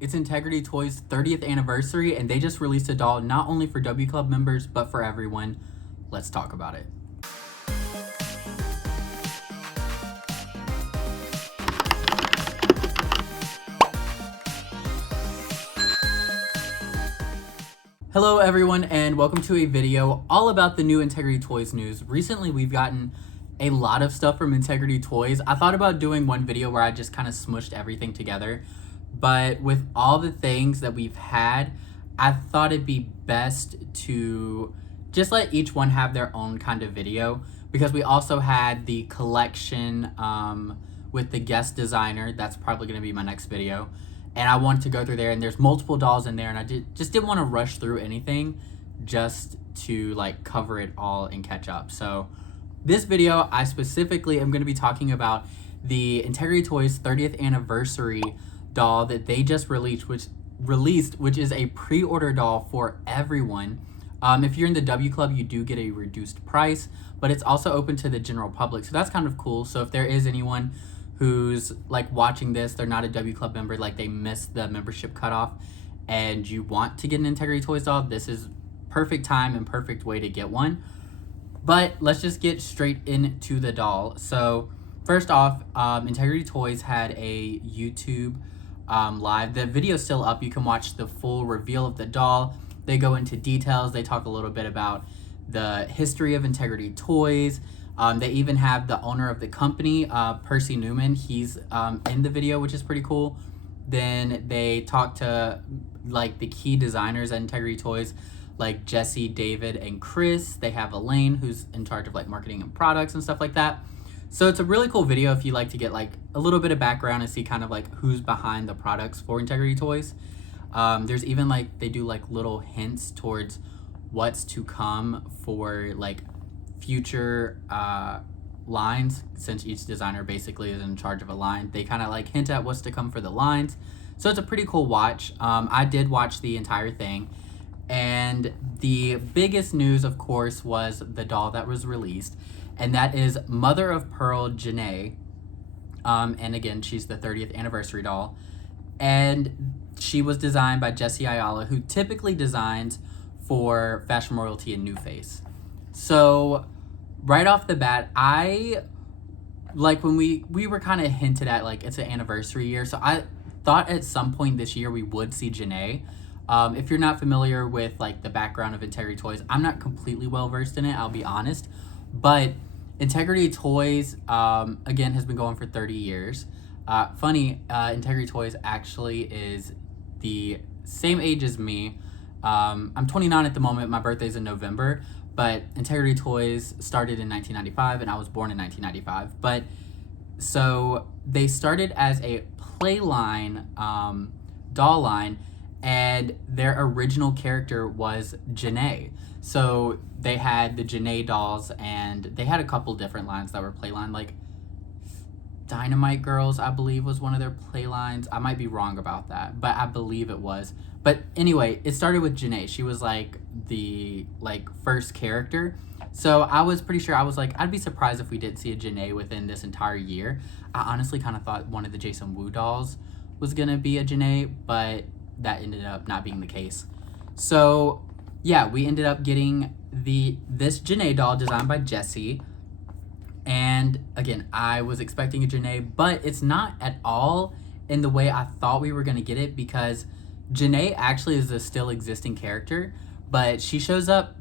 It's Integrity Toys' 30th anniversary, and they just released a doll not only for W Club members, but for everyone. Let's talk about it. Hello everyone, and welcome to a video all about the new Integrity Toys news. Recently we've gotten a lot of stuff from Integrity Toys. I thought about doing one video where I just kind of smushed everything together, but with all the things that we've had, I thought it'd be best to just let each one have their own kind of video, because we also had the collection with the guest designer. That's probably going to be my next video. And I wanted to go through there, and there's multiple dolls in there, and I just didn't want to rush through anything just to like cover it all and catch up. So this video, I specifically am going to be talking about the Integrity Toys 30th anniversary doll that they just released, which is a pre-order doll for everyone. If you're in the W Club, you do get a reduced price, but it's also open to the general public, so that's kind of cool. So if there is anyone who's like watching this, they're not a W Club member, like they missed the membership cutoff, and you want to get an Integrity Toys doll, this is perfect time and perfect way to get one. But let's just get straight into the doll. So first off, Integrity Toys had a YouTube live. The video's still up. You can watch the full reveal of the doll. They go into details. They talk a little bit about the history of Integrity Toys. They even have the owner of the company, Percy Newman. He's in the video, which is pretty cool. Then they talk to like the key designers at Integrity Toys, like Jesse, David, and Chris. They have Elaine, who's in charge of like marketing and products and stuff like that. So it's a really cool video if you like to get like a little bit of background and see kind of like who's behind the products for Integrity Toys. There's even like, they do like little hints towards what's to come for like future lines, since each designer basically is in charge of a line. They kind of like hint at what's to come for the lines. So it's a pretty cool watch. I did watch the entire thing. And the biggest news, of course, was the doll that was released, and that is Mother of Pearl Janae. And again, she's the 30th anniversary doll. And she was designed by Jesse Ayala, who typically designs for Fashion Royalty and New Face. So right off the bat, I like when we were kind of hinted at like it's an anniversary year, so I thought at some point this year we would see Janae. If you're not familiar with like the background of Integrity Toys, I'm not completely well versed in it, I'll be honest, but Integrity Toys again has been going for 30 years. Integrity Toys actually is the same age as me. I'm 29 at the moment. My birthday's in November, but Integrity Toys started in 1995, and I was born in 1995. But so they started as a play line, doll line, and their original character was Janae. So they had the Janae dolls, and they had a couple different lines that were play line, like Dynamite Girls, I believe, was one of their play lines. I might be wrong about that, but I believe it was. But anyway, it started with Janae. She was like the first character. So I was pretty sure, I was like, I'd be surprised if we didn't see a Janae within this entire year. I honestly kind of thought one of the Jason Wu dolls was gonna be a Janae, but that ended up not being the case. So yeah, we ended up getting this Janae doll designed by Jesse. And again, I was expecting a Janae, but it's not at all in the way I thought we were going to get it, because Janae actually is a still existing character, but she shows up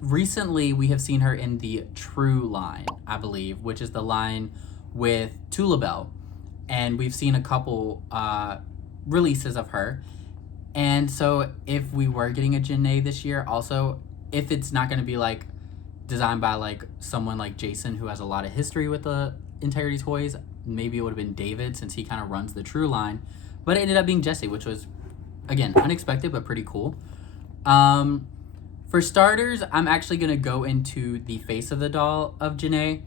recently. We have seen her in the True line, I believe, which is the line with Tula Bell. And we've seen a couple releases of her. And so if we were getting a Janae this year, also, if it's not going to be like designed by like someone like Jason, who has a lot of history with the Integrity Toys, maybe it would have been David, since he kind of runs the True line, but it ended up being Jesse, which was again unexpected but pretty cool. For starters, I'm actually going to go into the face of the doll of Janae.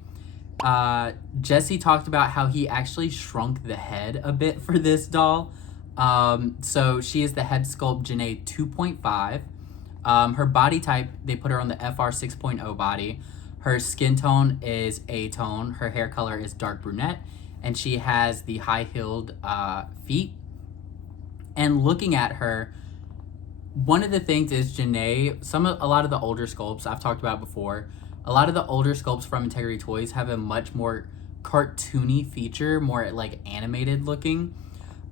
Jesse talked about how he actually shrunk the head a bit for this doll. So she is the head sculpt Janae 2.5. Her body type, they put her on the FR 6.0 body. Her skin tone is A-tone. Her hair color is dark brunette. And she has the high-heeled feet. And looking at her, one of the things is Janae, a lot of the older sculpts I've talked about before, a lot of the older sculpts from Integrity Toys have a much more cartoony feature, more like animated looking.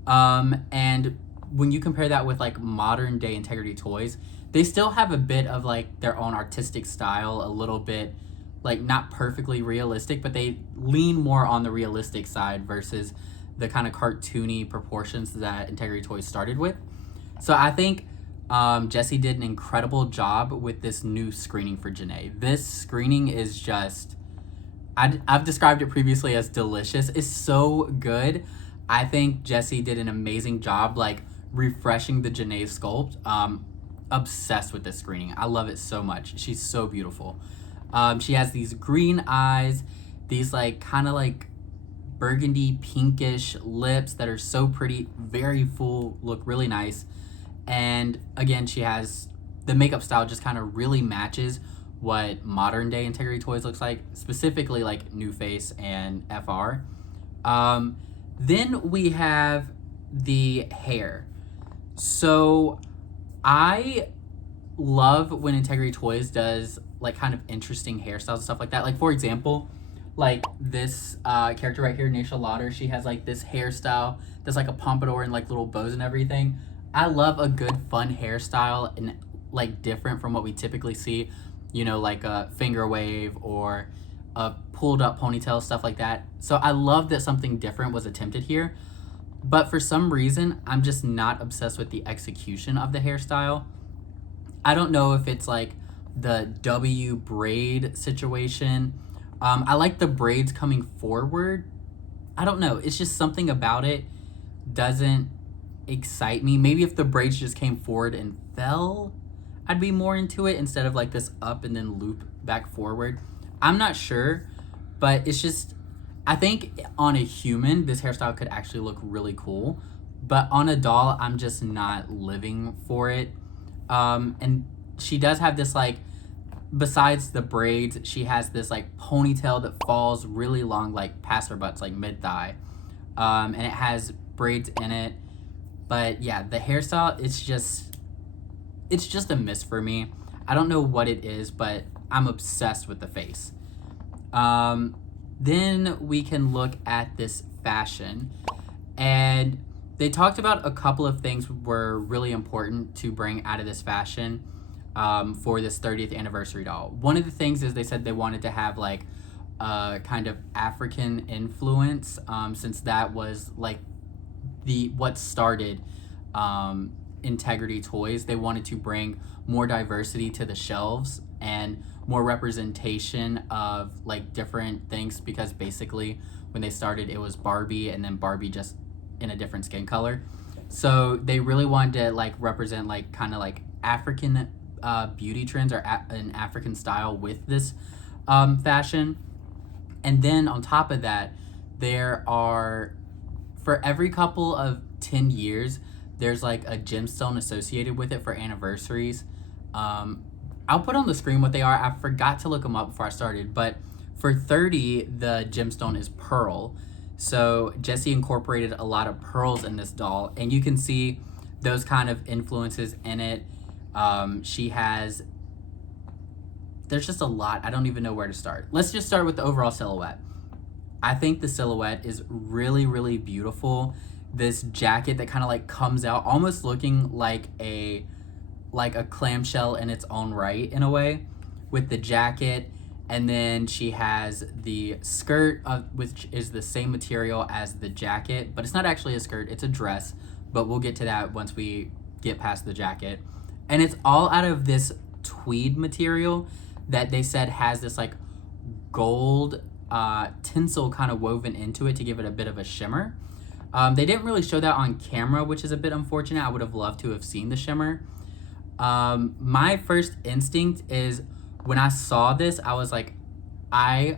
And when you compare that with like modern day Integrity Toys, they still have a bit of like their own artistic style, a little bit like not perfectly realistic, but they lean more on the realistic side versus the kind of cartoony proportions that Integrity Toys started with. So I think Jesse did an incredible job with this new screening for Janae. This screening is just, I've described it previously as delicious. It's so good. I think Jesse did an amazing job like refreshing the Janae sculpt. Obsessed with this screening. I love it so much. She's so beautiful. She has these green eyes, these like kind of like burgundy pinkish lips that are so pretty, very full, look really nice. And again, she has the makeup style just kind of really matches what modern day Integrity Toys looks like, specifically like New Face and FR. Then we have the hair. So I love when Integrity Toys does like kind of interesting hairstyles and stuff like that. Like for example, like this character right here, Naisha Lauder, she has like this hairstyle that's like a pompadour and like little bows and everything. I love a good fun hairstyle and like different from what we typically see, you know, like a finger wave or a pulled up ponytail, stuff like that. So I love that something different was attempted here. But for some reason, I'm just not obsessed with the execution of the hairstyle. I don't know if it's like the W braid situation. I like the braids coming forward. I don't know. It's just something about it doesn't excite me. Maybe if the braids just came forward and fell, I'd be more into it instead of like this up and then loop back forward. I'm not sure, but it's just, I think on a human, this hairstyle could actually look really cool, but on a doll, I'm just not living for it. And she does have this like, besides the braids, she has this like ponytail that falls really long, like past her butts, like mid-thigh. And it has braids in it. But yeah, the hairstyle, it's just a miss for me. I don't know what it is, but I'm obsessed with the face. Then we can look at this fashion. And they talked about a couple of things were really important to bring out of this fashion for this 30th anniversary doll. One of the things is they said they wanted to have like a kind of African influence, since that was like what started Integrity Toys. They wanted to bring more diversity to the shelves and more representation of like different things, because basically when they started it was Barbie and then Barbie just in a different skin color. So they really wanted to like represent like kind of like African beauty trends or an African style with this fashion. And then on top of that, there are, for every couple of 10 years, there's like a gemstone associated with it for anniversaries. I'll put on the screen what they are. I forgot to look them up before I started, but for 30, the gemstone is pearl. So Jessie incorporated a lot of pearls in this doll, and you can see those kind of influences in it. She has, there's just a lot. I don't even know where to start. Let's just start with the overall silhouette. I think the silhouette is really, really beautiful. This jacket that kind of like comes out almost looking like a clamshell in its own right in a way, with the jacket. And then she has the skirt, which is the same material as the jacket, but it's not actually a skirt, it's a dress, but we'll get to that once we get past the jacket. And it's all out of this tweed material that they said has this like gold tinsel kind of woven into it to give it a bit of a shimmer. They didn't really show that on camera, which is a bit unfortunate. I would have loved to have seen the shimmer. My first instinct is, when I saw this, I was like, I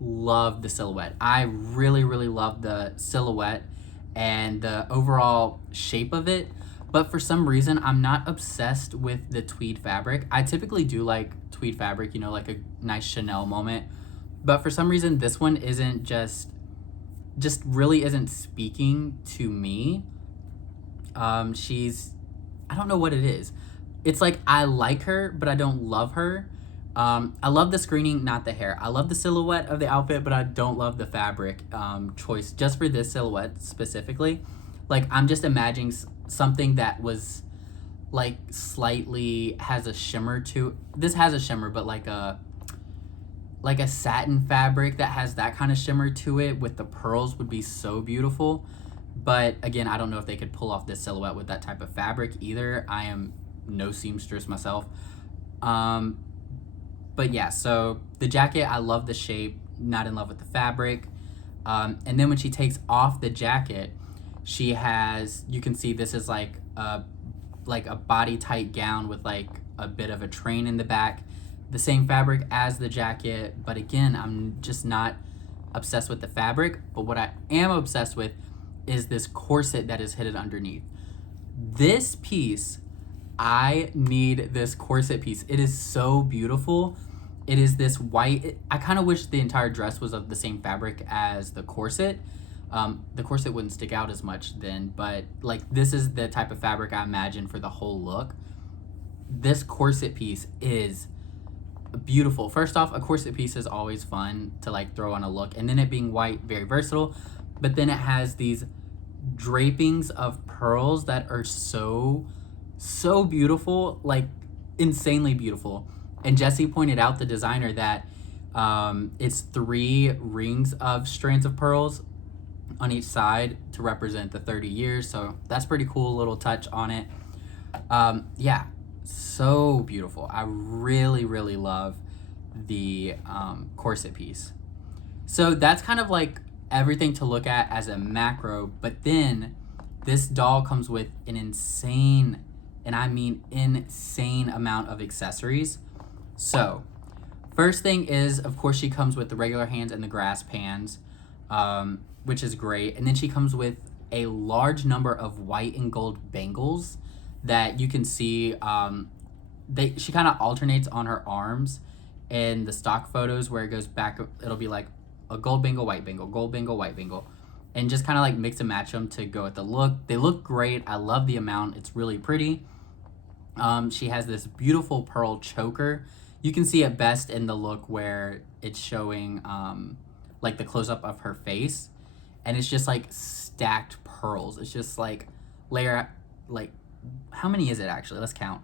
love the silhouette. I really, really love the silhouette and the overall shape of it. But for some reason, I'm not obsessed with the tweed fabric. I typically do like tweed fabric, you know, like a nice Chanel moment. But for some reason, this one isn't just really isn't speaking to me. She's, I don't know what it is. It's like I like her, but I don't love her. I love the screening, not the hair. I love the silhouette of the outfit, but I don't love the fabric choice just for this silhouette specifically. Like, I'm just imagining something that was like slightly has a shimmer to this has a shimmer, but like a satin fabric that has that kind of shimmer to it with the pearls would be so beautiful. But again, I don't know if they could pull off this silhouette with that type of fabric either. I am no seamstress myself. But yeah, so the jacket, I love the shape, not in love with the fabric. And then when she takes off the jacket, she has, you can see this is like a body tight gown with like a bit of a train in the back. The same fabric as the jacket, but again, I'm just not obsessed with the fabric. But what I am obsessed with is this corset that is hidden underneath. This piece, I need this corset piece. It is so beautiful. It is this white, I kind of wish the entire dress was of the same fabric as the corset. The corset wouldn't stick out as much then, but like this is the type of fabric I imagine for the whole look. This corset piece is beautiful. First off, a corset piece is always fun to like throw on a look, and then it being white, very versatile. But then it has these drapings of pearls that are so beautiful, like insanely beautiful. And Jessie pointed out, the designer, that it's 3 rings of strands of pearls on each side to represent the 30 years. So that's pretty cool little touch on it. Yeah, so beautiful. I really, really love the corset piece. So that's kind of like everything to look at as a macro, but then this doll comes with an insane, and I mean insane, amount of accessories. So first thing is, of course, she comes with the regular hands and the grass pans, which is great. And then she comes with a large number of white and gold bangles that you can see. She kind of alternates on her arms in the stock photos where it goes back. It'll be like a gold bangle, white bangle, gold bangle, white bangle, and just kind of like mix and match them to go with the look. They look great. I love the amount. It's really pretty. She has this beautiful pearl choker. You can see it best in the look where it's showing like the close-up of her face, and it's just like stacked pearls. It's just like layer, like, how many is it actually? Let's count.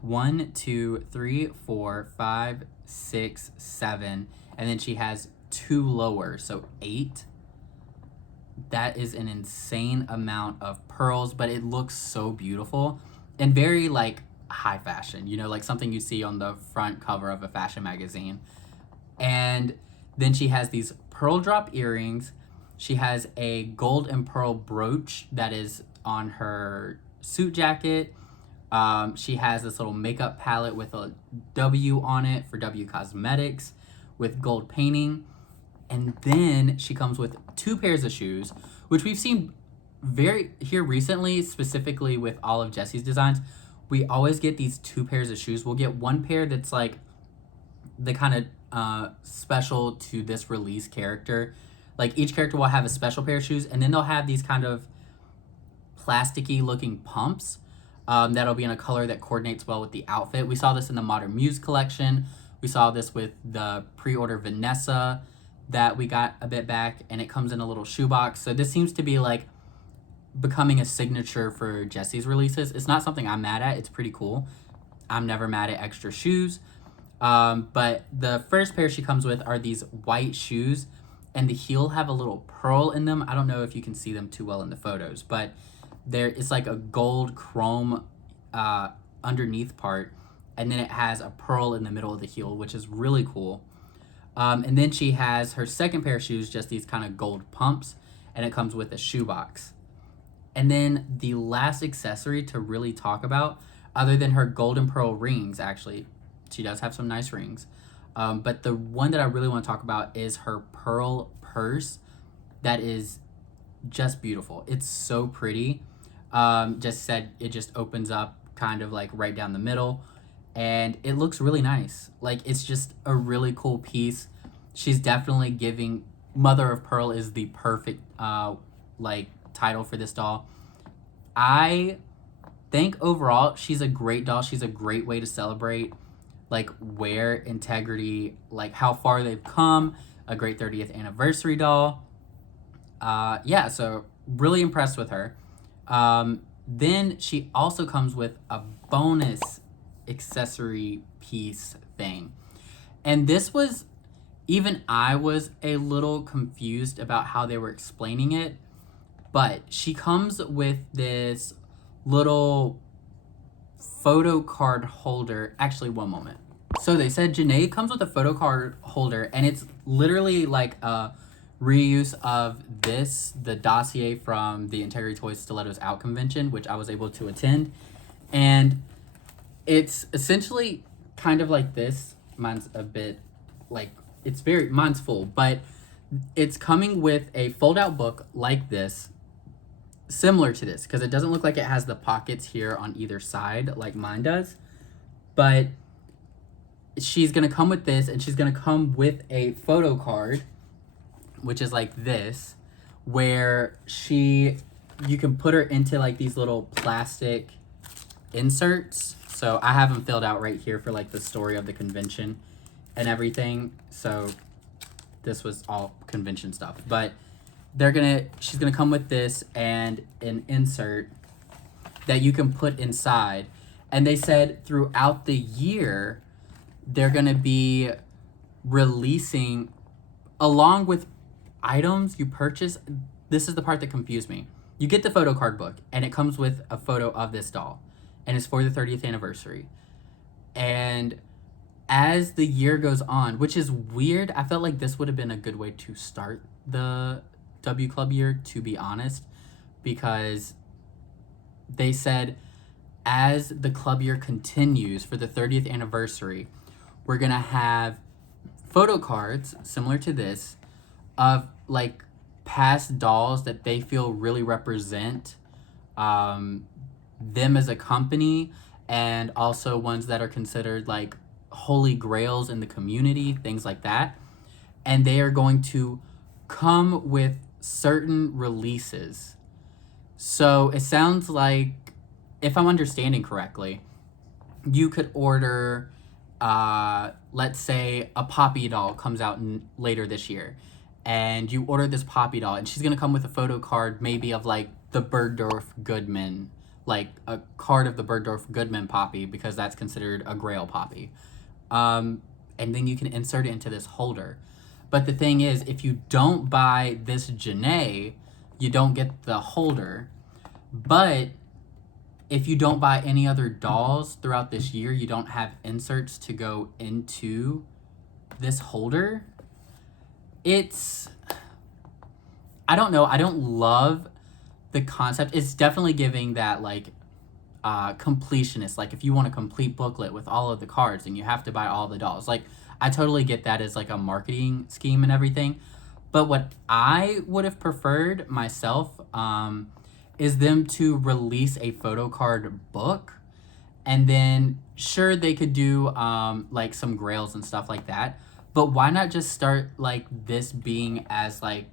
1, 2, 3, 4, 5, 6, 7, and then she has 2 lower, so 8. That is an insane amount of pearls, but it looks so beautiful and very like high fashion, you know, like something you see on the front cover of a fashion magazine. And then she has these pearl drop earrings. She has a gold and pearl brooch that is on her suit jacket. She has this little makeup palette with a W on it for W Cosmetics with gold painting. And then she comes with 2 pairs of shoes, which we've seen here recently, specifically with all of Jessie's designs. We always get these 2 pairs of shoes. We'll get one pair that's like the kind of special to this release character. Like each character will have a special pair of shoes, and then they'll have these kind of plasticky looking pumps that'll be in a color that coordinates well with the outfit. We saw this in the Modern Muse collection. We saw this with the pre-order Vanessa that we got a bit back, and it comes in a little shoebox. So this seems to be like becoming a signature for Jessie's releases. It's not something I'm mad at. It's pretty cool. I'm never mad at extra shoes. But the first pair she comes with are these white shoes, and the heel have a little pearl in them. I don't know if you can see them too well in the photos, but it's like a gold chrome underneath part, and then it has a pearl in the middle of the heel, which is really cool. And then she has her second pair of shoes, just these kind of gold pumps, and it comes with a shoebox. And then the last accessory to really talk about, other than her gold and pearl rings, actually, she does have some nice rings. But the one that I really want to talk about is her pearl purse. That is just beautiful. It's so pretty. Just said it just opens up kind of like right down the middle, and it looks really nice. Like, it's just a really cool piece. She's definitely giving, Mother of Pearl is the perfect like title for this doll. I think overall she's a great doll. She's a great way to celebrate like where Integrity, like how far they've come. A great 30th anniversary doll. Yeah, so really impressed with her. Then she also comes with a bonus accessory piece thing. And this was, even I was a little confused about how they were explaining it. But she comes with this little photo card holder. Actually, one moment. So they said Janae comes with a photo card holder, and it's literally like a reuse of the dossier from the Integrity Toys Stilettos Out convention, which I was able to attend. And it's essentially kind of like this. Mine's a bit like, mine's full, but it's coming with a fold-out book like this, similar to this, because it doesn't look like it has the pockets here on either side like mine does. But she's going to come with this, and she's going to come with a photo card, which is like this, where you can put her into like these little plastic inserts. So I have them filled out right here for like the story of the convention and everything. So this was all convention stuff, but she's gonna come with this and an insert that you can put inside. And they said throughout the year they're gonna be releasing, along with items you purchase. This is the part that confused me. You get the photo card book, and it comes with a photo of this doll, and it's for the 30th anniversary. And as the year goes on, which is weird, I felt like this would have been a good way to start the W Club year, to be honest, because they said as the club year continues for the 30th anniversary, we're going to have photo cards similar to this of like past dolls that they feel really represent them as a company, and also ones that are considered like holy grails in the community, things like that. And they are going to come with certain releases. So it sounds like, if I'm understanding correctly, you could order, let's say a Poppy doll comes out later this year, and you order this Poppy doll, and she's going to come with a photo card maybe of like the Bergdorf Goodman, like a card of the Bergdorf Goodman Poppy, because that's considered a Grail Poppy. And then you can insert it into this holder. But the thing is, if you don't buy this Janae, you don't get the holder. But if you don't buy any other dolls throughout this year, you don't have inserts to go into this holder. I don't know. I don't love the concept. It's definitely giving that like completionist. Like if you want a complete booklet with all of the cards, and you have to buy all the dolls. Like I totally get that as like a marketing scheme and everything. But what I would have preferred myself is them to release a photo card book. And then sure, they could do like some grails and stuff like that. But why not just start like this being as like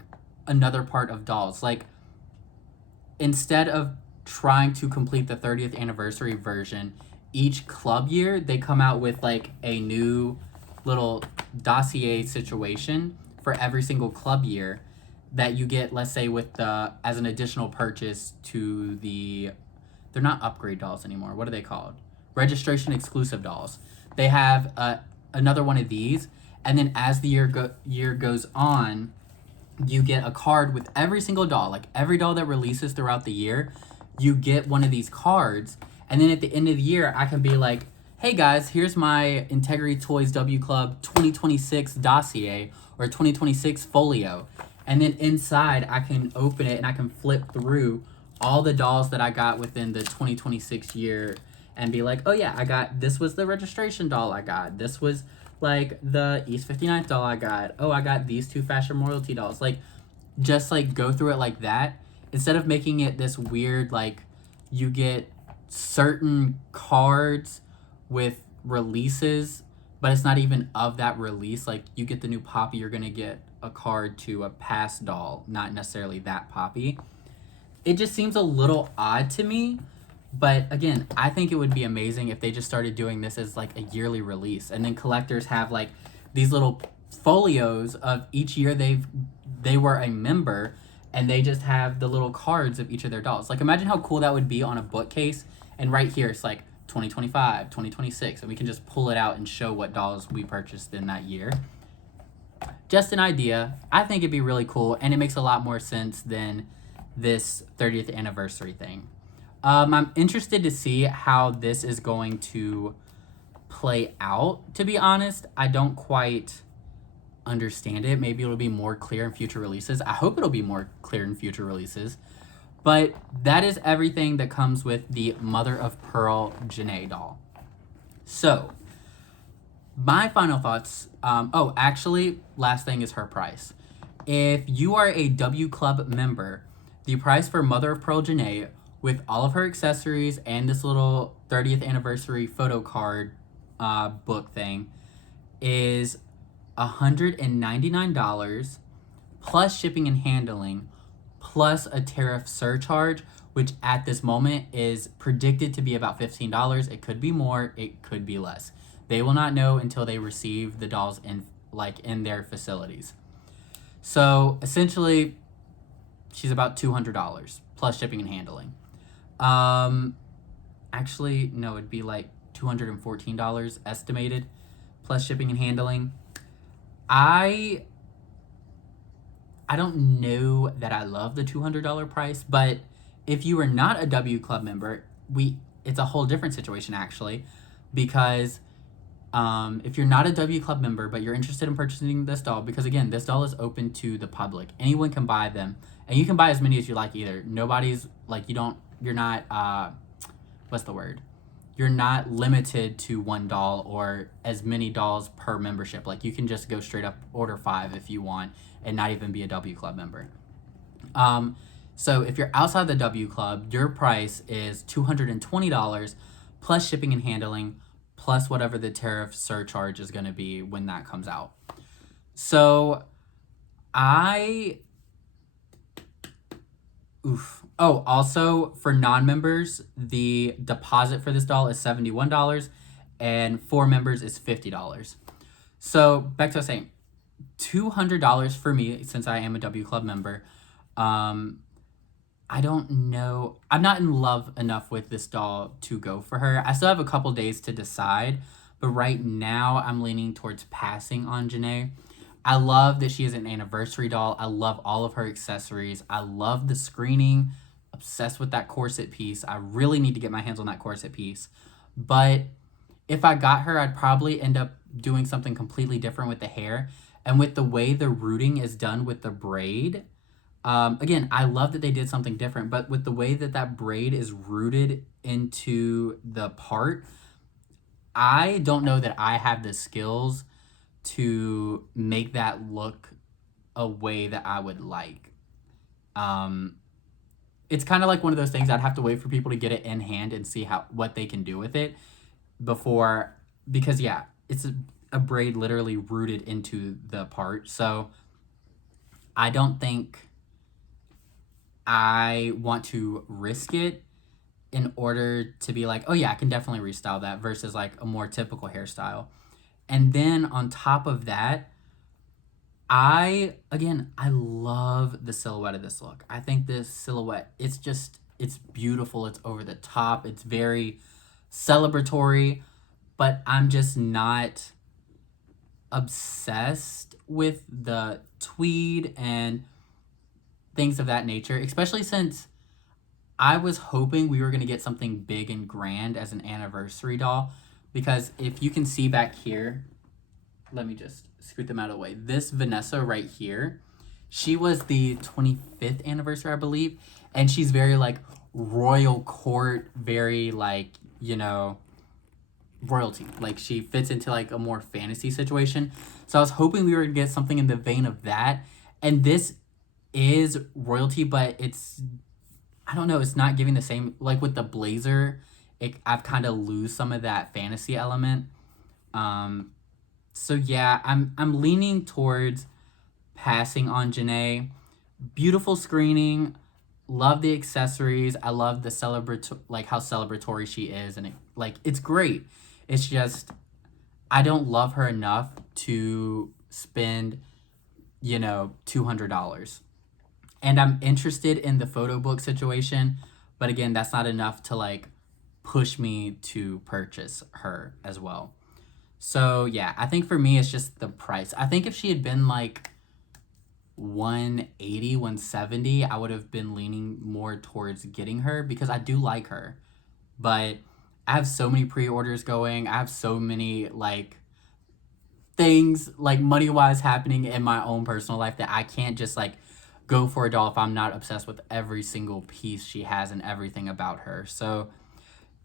another part of dolls? Like instead of trying to complete the 30th anniversary version, each club year they come out with like a new little dossier situation for every single club year that you get, let's say with as an additional purchase to they're not upgrade dolls anymore. What are they called? Registration exclusive dolls. They have another one of these, and then as the year goes on, you get a card with every single doll. Like every doll that releases throughout the year, you get one of these cards. And then at the end of the year, I can be like, hey guys, here's my Integrity Toys W Club 2026 dossier or 2026 folio. And then inside, I can open it and I can flip through all the dolls that I got within the 2026 year and be like, oh yeah, this was the registration doll I got. This was like the East 59th doll I got. Oh, I got these two fashion royalty dolls. Like, just like go through it like that. Instead of making it this weird, like you get certain cards with releases, but it's not even of that release. Like you get the new Poppy, you're gonna get a card to a past doll, not necessarily that Poppy. it just seems a little odd to me. But again, I think it would be amazing if they just started doing this as like a yearly release, and then collectors have like these little folios of each year they were a member, and they just have the little cards of each of their dolls. Like, imagine how cool that would be on a bookcase, and right here it's like 2025, 2026, and we can just pull it out and show what dolls we purchased in that year. Just an idea. I think it'd be really cool, and it makes a lot more sense than this 30th anniversary thing. I'm interested to see how this is going to play out, to be honest. I don't quite understand it. Maybe it'll be more clear in future releases. I hope it'll be more clear in future releases. But that is everything that comes with the Mother of Pearl Janae doll. So, my final thoughts. Oh, actually, last thing is her price. If you are a W Club member, the price for Mother of Pearl Janae, with all of her accessories and this little 30th anniversary photo card book thing, is $199 plus shipping and handling plus a tariff surcharge, which at this moment is predicted to be about $15. It could be more, it could be less. They will not know until they receive the dolls in their facilities. So essentially, she's about $200 plus shipping and handling. Actually, no, it'd be like $214 estimated plus shipping and handling. I don't know that I love the $200 price, but if you are not a W Club member, it's a whole different situation actually, because if you're not a W Club member but you're interested in purchasing this doll, because again, this doll is open to the public, anyone can buy them, and you can buy as many as you like. Either nobody's like, you're not what's the word, you're not limited to one doll or as many dolls per membership. Like, you can just go straight up order 5 if you want and not even be a W Club member. So if you're outside the W Club, your price is $220 plus shipping and handling plus whatever the tariff surcharge is going to be when that comes out. So also for non-members, the deposit for this doll is $71 and for members is $50. So back to what I was saying, $200 for me, since I am a W Club member. I don't know. I'm not in love enough with this doll to go for her. I still have a couple days to decide, but right now I'm leaning towards passing on Janae. I love that she is an anniversary doll. I love all of her accessories. I love the screening. Obsessed with that corset piece. I really need to get my hands on that corset piece. But if I got her, I'd probably end up doing something completely different with the hair. And with the way the rooting is done with the braid, again, I love that they did something different, but with the way that braid is rooted into the part, I don't know that I have the skills to make that look a way that I would like. It's kind of like one of those things I'd have to wait for people to get it in hand and see what they can do with it because yeah, it's a braid literally rooted into the part. So I don't think I want to risk it in order to be like, oh yeah, I can definitely restyle that, versus like a more typical hairstyle. And then on top of that, I love the silhouette of this look. I think this silhouette, it's beautiful. It's over the top. It's very celebratory, but I'm just not obsessed with the tweed and things of that nature, especially since I was hoping we were going to get something big and grand as an anniversary doll, because if you can see back here, let me just scoot them out of the way. This Vanessa right here, she was the 25th anniversary, I believe, and she's very like royal court, very like, royalty. Like, she fits into like a more fantasy situation. So I was hoping we were going to get something in the vein of that, and this is royalty, but I don't know, it's not giving the same, like with the blazer, I've kind of lose some of that fantasy element. So yeah, I'm leaning towards passing on Janae. Beautiful screening, love the accessories. I love the how celebratory she is, and it's great. It's just I don't love her enough to spend, $200. And I'm interested in the photo book situation, but again, that's not enough to push me to purchase her as well. So yeah, I think for me it's just the price. I think if she had been 180, 170, I would have been leaning more towards getting her because I do like her. But I have so many pre-orders going. I have so many things money wise happening in my own personal life that I can't just go for a doll if I'm not obsessed with every single piece she has and everything about her. So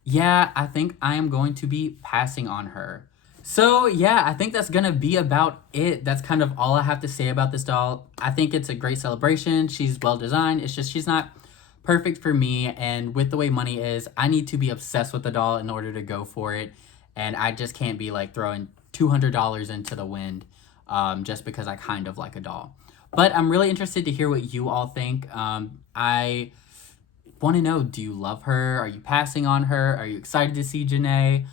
yeah, I think I am going to be passing on her. So yeah, I think that's gonna be about it. That's kind of all I have to say about this doll. I think it's a great celebration. She's well designed. It's just she's not perfect for me, and with the way money is, I need to be obsessed with the doll in order to go for it, and I just can't be throwing $200 into the wind just because I kind of like a doll. But I'm really interested to hear what you all think. I want to know, do you love her? Are you passing on her? Are you excited to see Janae?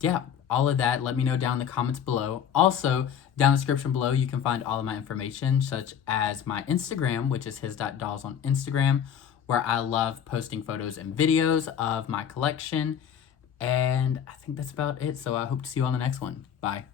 Yeah, all of that, let me know down in the comments below. Also, down in the description below, you can find all of my information, such as my Instagram, which is his.dolls on Instagram, where I love posting photos and videos of my collection. And I think that's about it. So I hope to see you on the next one. Bye.